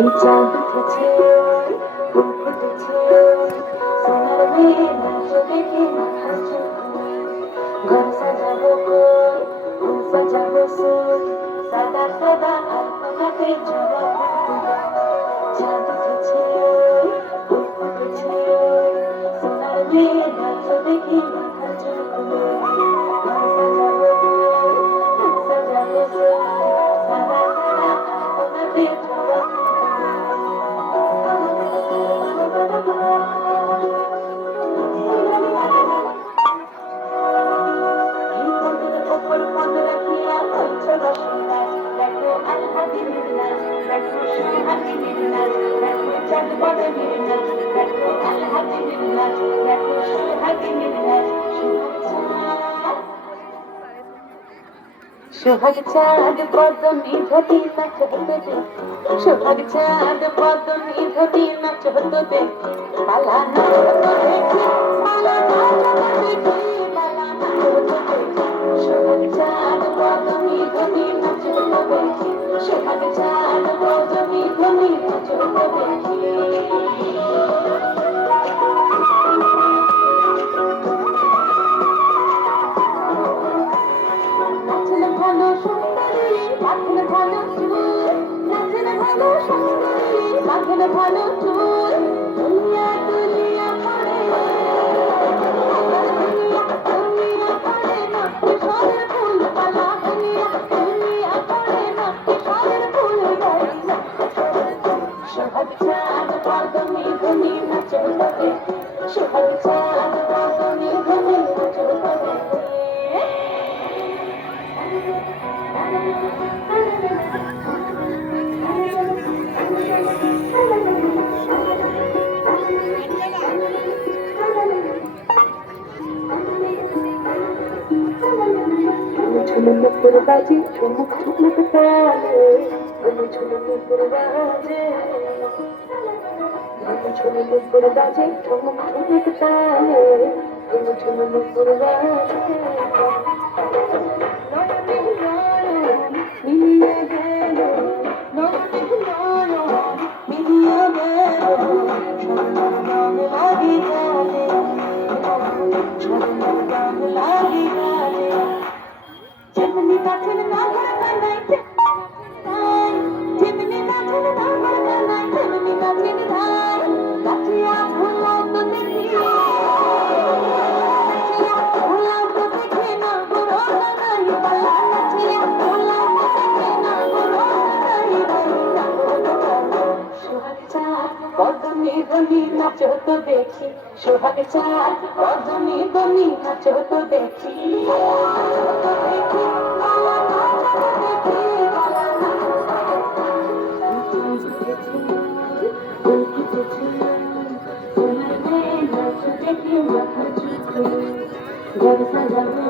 এই চাঁদ উঠেছে, ফুল ফুটেছে, সোনার মেয়ে নাচ দেখে মাথার চুল। ঘর সাজাবো কই, ফুল সাজাবো সুর, সাদা সাদা আলপনাতে জবা ফুল। চাঁদ উঠেছে, ফুল ফুটেছে, সোনার মেয়ে নাচ দেখে মাথার চুল। ঘর সাজাবো কই, ফুল সাজাবো সুর, সাদা সাদা আলপনাতে জবা ফুল। সোহাগ চাঁদ পদমি ঘটি নাচ হতো দে, সোহাগ চাঁদ পদমি ঘটি নাচ হতো দে, পালানো হতো দেখি, পালানো হতো দেখি, পালানো হতো দেখি। সোহাগ চাঁদ পদমি ঘটি নাচ হতো দেখি, সোহাগ চাঁদ পদমি ঘটি নাচ হতো দেখি। নাচলে ভালো সুন্দরী, নাচলে ভালো চুল, নাচলে ভালো সুন্দরী, নাচলে ভালো চুল। দুনিয়া দুনিয়া করে, দুনিয়া দুনিয়া করে নাচে সরের ফুল পালা। দুনিয়া দুনিয়া করে নাচে সরের ফুল বাড়ি। সোহাগ চাঁদ পদমি ধনি নাচে তবে, সোহাগ চাঁদ পদমি ধনি নাচে তবে। ঝুমুক বাজে, ঝুমুক ঝুমুক তালে, ঝুমুক বাজে, ঝুমুক বাজে, ঝুমুক ঝুমুক তালে, ঝুমুক বাজে। নয়নে নয়ন মিলিয়ে গেল, নয়নে নয়ন মিলিয়ে গেল, স্বর্ণের রং লাগি গালে, স্বর্ণের রং লাগি গালে। যেমনি গাছের ডাঙর কানাই, যেমনি গাছের ডাঙর কানাই, তেমনি গাছের ধার। গাছিয়া ফুলাও তো দেখি, গাছিয়া ফুলাও তো দেখি না গুরো কানাই বালা। গাছিয়া ফুলাও তো দেখি না গুরো কানাই বালা। সোহাগ চাঁদ পদমি ধনি নাচো তো দেখি, সোহাগ চাঁদ পদমি ধনি নাচো তো দেখি। ঘর সাজাবো